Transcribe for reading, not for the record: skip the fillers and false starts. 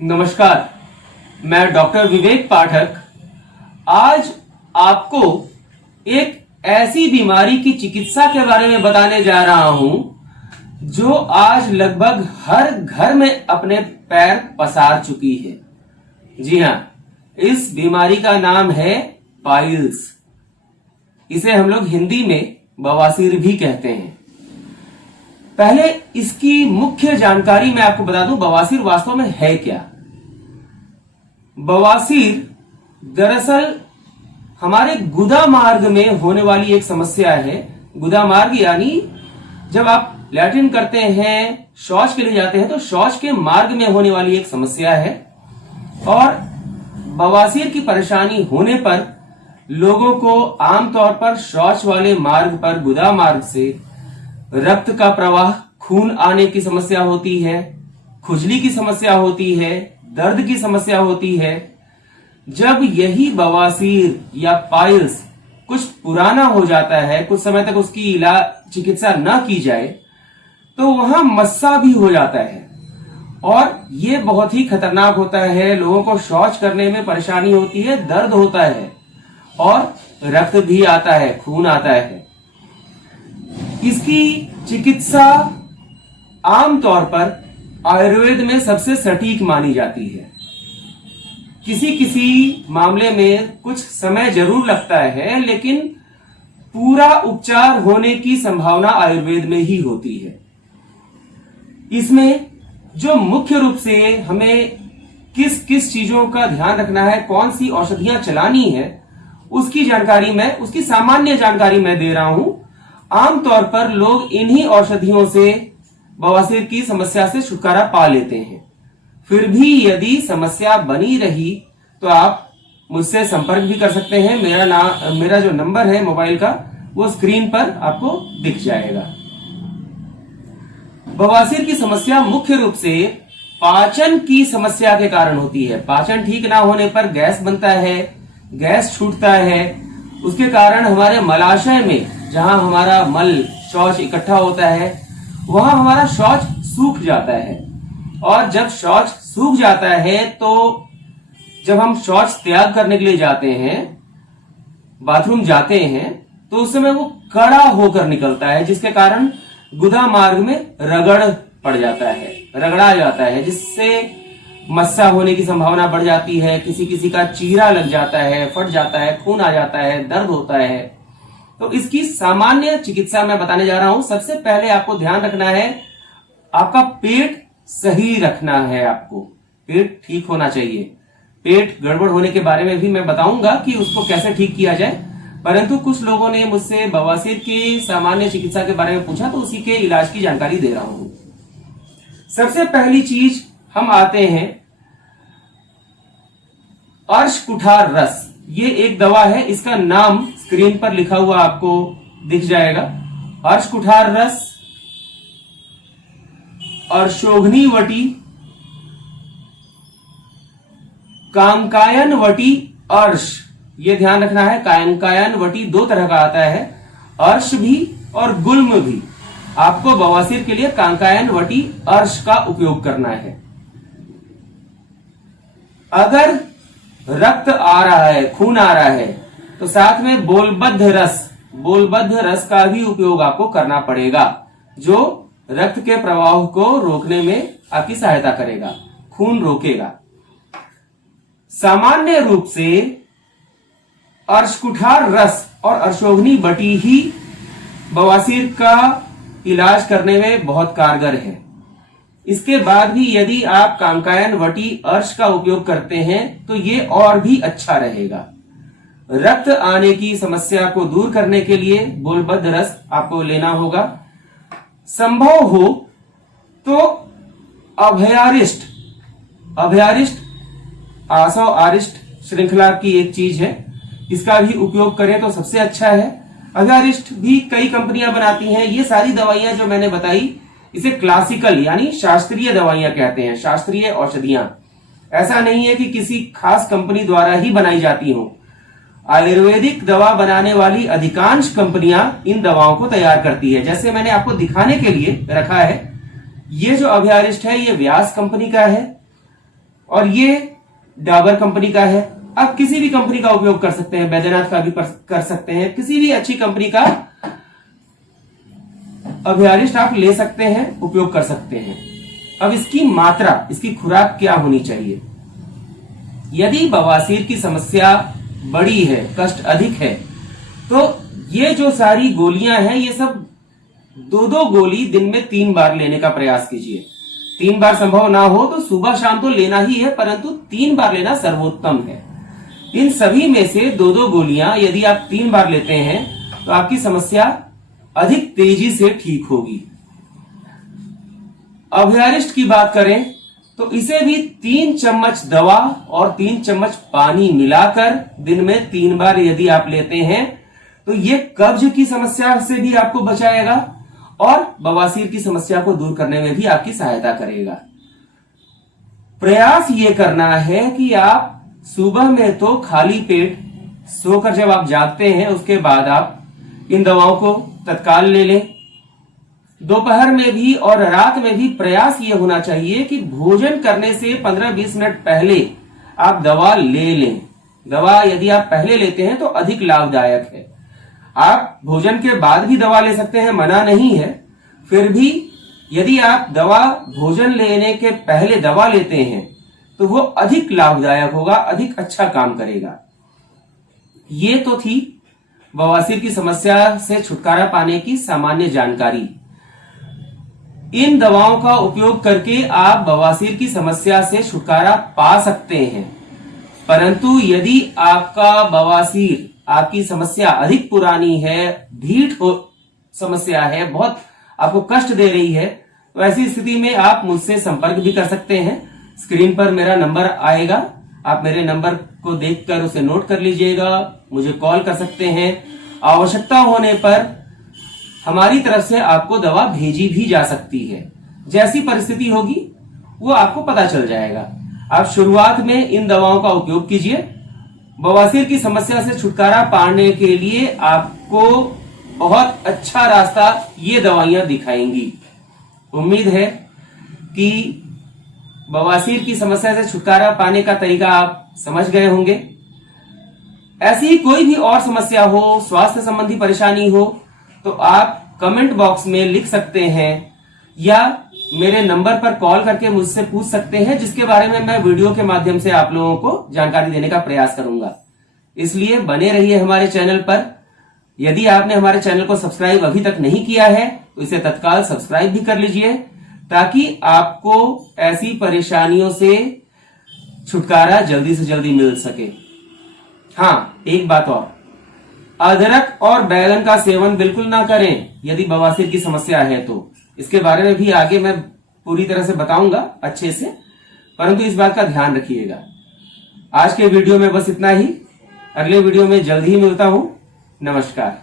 नमस्कार, मैं डॉक्टर विवेक पाठक आज आपको एक ऐसी बीमारी की चिकित्सा के बारे में बताने जा रहा हूं जो आज लगभग हर घर में अपने पैर पसार चुकी है। जी हां, इस बीमारी का नाम है पाइल्स। इसे हम लोग हिंदी में बवासीर भी कहते हैं। पहले इसकी मुख्य जानकारी मैं आपको बता दूं, बवासीर वास्तव में है क्या। बवासीर दरअसल हमारे गुदा मार्ग में होने वाली एक समस्या है। गुदा मार्ग यानी जब आप लैट्रिन करते हैं, शौच के लिए जाते हैं, तो शौच के मार्ग में होने वाली एक समस्या है। और बवासीर की परेशानी होने पर लोगों को आमतौर पर शौच वाले मार्ग पर, गुदा मार्ग से रक्त का प्रवाह, खून आने की समस्या होती है, खुजली की समस्या होती है, दर्द की समस्या होती है। जब यही बवासीर या पाइल्स कुछ पुराना हो जाता है, कुछ समय तक उसकी चिकित्सा न की जाए, तो वहां मस्सा भी हो जाता है और ये बहुत ही खतरनाक होता है। लोगों को शौच करने में परेशानी होती है, दर्द होता है और रक्त भी आता है, खून आता है। इसकी चिकित्सा आमतौर पर आयुर्वेद में सबसे सटीक मानी जाती है। किसी किसी मामले में कुछ समय जरूर लगता है, लेकिन पूरा उपचार होने की संभावना आयुर्वेद में ही होती है। इसमें जो मुख्य रूप से हमें किस किस चीजों का ध्यान रखना है, कौन सी औषधियां चलानी है, उसकी सामान्य जानकारी मैं दे रहा हूं। आमतौर पर लोग इन्हीं औषधियों से बवासीर की समस्या से छुटकारा पा लेते हैं। फिर भी यदि समस्या बनी रही तो आप मुझसे संपर्क भी कर सकते हैं। मेरा जो नंबर है मोबाइल का, वो स्क्रीन पर आपको दिख जाएगा। बवासीर की समस्या मुख्य रूप से पाचन की समस्या के कारण होती है। पाचन ठीक ना होने पर गैस बनता है, गैस छूटता है। उसके कारण हमारे मलाशय में, जहां हमारा मल शौच इकट्ठा होता है, वहां हमारा शौच सूख जाता है। और जब शौच सूख जाता है तो जब हम शौच त्याग करने के लिए जाते हैं, बाथरूम जाते हैं, तो उस समय वो कड़ा होकर निकलता है, जिसके कारण गुदा मार्ग में रगड़ पड़ जाता है, रगड़ा जाता है, जिससे मस्सा होने की संभावना बढ़ जाती है। किसी किसी का चीरा लग जाता है, फट जाता है, खून आ जाता है, दर्द होता है। तो इसकी सामान्य चिकित्सा मैं बताने जा रहा हूं। सबसे पहले आपको ध्यान रखना है, आपका पेट सही रखना है। आपको पेट ठीक होना चाहिए। पेट गड़बड़ होने के बारे में भी मैं बताऊंगा कि उसको कैसे ठीक किया जाए, परंतु कुछ लोगों ने मुझसे बवासीर की सामान्य चिकित्सा के बारे में पूछा, तो उसी के इलाज की जानकारी दे रहा हूं। सबसे पहली चीज हम आते हैं अर्शकुठार रस। ये एक दवा है, इसका नाम स्क्रीन पर लिखा हुआ आपको दिख जाएगा। अर्शकुठार रस, अर्शोघनी वटी, कांकायन वटी, अर्श। ये ध्यान रखना है, कांकायन वटी दो तरह का आता है, अर्श भी और गुल्म भी। आपको बवासीर के लिए कांकायन वटी अर्श का उपयोग करना है। अगर रक्त आ रहा है, खून आ रहा है, तो साथ में बोलबद्ध रस का भी उपयोग आपको करना पड़ेगा, जो रक्त के प्रवाह को रोकने में आपकी सहायता करेगा, खून रोकेगा। सामान्य रूप से अर्शकुठार रस और अर्शोघनी वटी ही बवासीर का इलाज करने में बहुत कारगर है। इसके बाद भी यदि आप कांकायन वटी अर्श का उपयोग करते हैं तो ये और भी अच्छा रहेगा। रक्त आने की समस्या को दूर करने के लिए बोलबद्ध रस आपको लेना होगा। संभव हो तो अभयारिष्ट आसव आरिष्ट श्रृंखला की एक चीज है, इसका भी उपयोग करें तो सबसे अच्छा है। अभयारिष्ट भी कई कंपनियां बनाती हैं। ये सारी दवाइयां जो मैंने बताई, इसे क्लासिकल यानी शास्त्रीय दवाइयां कहते हैं, शास्त्रीय औषधियां। ऐसा नहीं है कि किसी खास कंपनी द्वारा ही बनाई जाती हो। आयुर्वेदिक दवा बनाने वाली अधिकांश कंपनियां इन दवाओं को तैयार करती है। जैसे मैंने आपको दिखाने के लिए रखा है, ये जो अभयारिष्ट है, ये व्यास कंपनी का है। और ये डाबर कंपनी का है। आप किसी भी कंपनी का उपयोग कर सकते हैं, बैद्यनाथ का भी कर सकते हैं, किसी भी अच्छी कंपनी का अभियारिष्ट आप ले सकते हैं, उपयोग कर सकते हैं। अब इसकी मात्रा, इसकी खुराक क्या होनी चाहिए? यदि बवासीर की समस्या बड़ी है, कष्ट अधिक है, तो ये जो सारी गोलियां हैं, ये सब 2-2 गोली दिन में 3 बार लेने का प्रयास कीजिए। 3 बार संभव ना हो तो सुबह शाम तो लेना ही है, परंतु 3 बार लेना सर्वोत्तम है। इन सभी में से 2-2 गोलियां यदि आप 3 बार लेते हैं तो आपकी समस्या अधिक तेजी से ठीक होगी। अभयारिष्ट की बात करें तो इसे भी 3 चम्मच दवा और 3 चम्मच पानी मिलाकर दिन में 3 बार यदि आप लेते हैं तो ये कब्ज की समस्या से भी आपको बचाएगा और बवासीर की समस्या को दूर करने में भी आपकी सहायता करेगा। प्रयास ये करना है कि आप सुबह में तो खाली पेट सोकर जब आप जागते हैं उसके बाद आप इन दवाओं को तत्काल ले लें। दोपहर में भी और रात में भी प्रयास ये होना चाहिए कि भोजन करने से 15-20 मिनट पहले आप दवा ले लें। दवा यदि आप पहले लेते हैं तो अधिक लाभदायक है। आप भोजन के बाद भी दवा ले सकते हैं, मना नहीं है, फिर भी यदि आप दवा भोजन लेने के पहले दवा लेते हैं तो वो अधिक लाभदायक होगा, अधिक अच्छा काम करेगा। ये तो थी बवासीर की समस्या से छुटकारा पाने की सामान्य जानकारी। इन दवाओं का उपयोग करके आप बवासीर की समस्या से छुटकारा पा सकते हैं, परंतु यदि आपका बवासीर, आपकी समस्या अधिक पुरानी है, ढीठ समस्या है, बहुत आपको कष्ट दे रही है, तो ऐसी स्थिति में आप मुझसे संपर्क भी कर सकते हैं। स्क्रीन पर मेरा नंबर आएगा, आप मेरे नंबर को देखकर उसे नोट कर लीजिएगा, मुझे कॉल कर सकते हैं। आवश्यकता होने पर हमारी तरफ से आपको दवा भेजी भी जा सकती है। जैसी परिस्थिति होगी वो आपको पता चल जाएगा। आप शुरुआत में इन दवाओं का उपयोग कीजिए। बवासीर की समस्या से छुटकारा पाने के लिए आपको बहुत अच्छा रास्ता ये दवाइयां दिखाएंगी। उम्मीद है कि बवासीर की समस्या से छुटकारा पाने का तरीका आप समझ गए होंगे। ऐसी ही कोई भी और समस्या हो, स्वास्थ्य संबंधी परेशानी हो, तो आप कमेंट बॉक्स में लिख सकते हैं या मेरे नंबर पर कॉल करके मुझसे पूछ सकते हैं, जिसके बारे में मैं वीडियो के माध्यम से आप लोगों को जानकारी देने का प्रयास करूंगा। इसलिए बने रहिए हमारे चैनल पर। यदि आपने हमारे चैनल को सब्सक्राइब अभी तक नहीं किया है तो इसे तत्काल सब्सक्राइब भी कर लीजिए, ताकि आपको ऐसी परेशानियों से छुटकारा जल्दी से जल्दी मिल सके। हाँ, एक बात और, अदरक और बैगन का सेवन बिल्कुल ना करें यदि बवासीर की समस्या है तो। इसके बारे में भी आगे मैं पूरी तरह से बताऊंगा अच्छे से, परंतु इस बात का ध्यान रखिएगा। आज के वीडियो में बस इतना ही। अगले वीडियो में जल्द ही मिलता हूं। नमस्कार।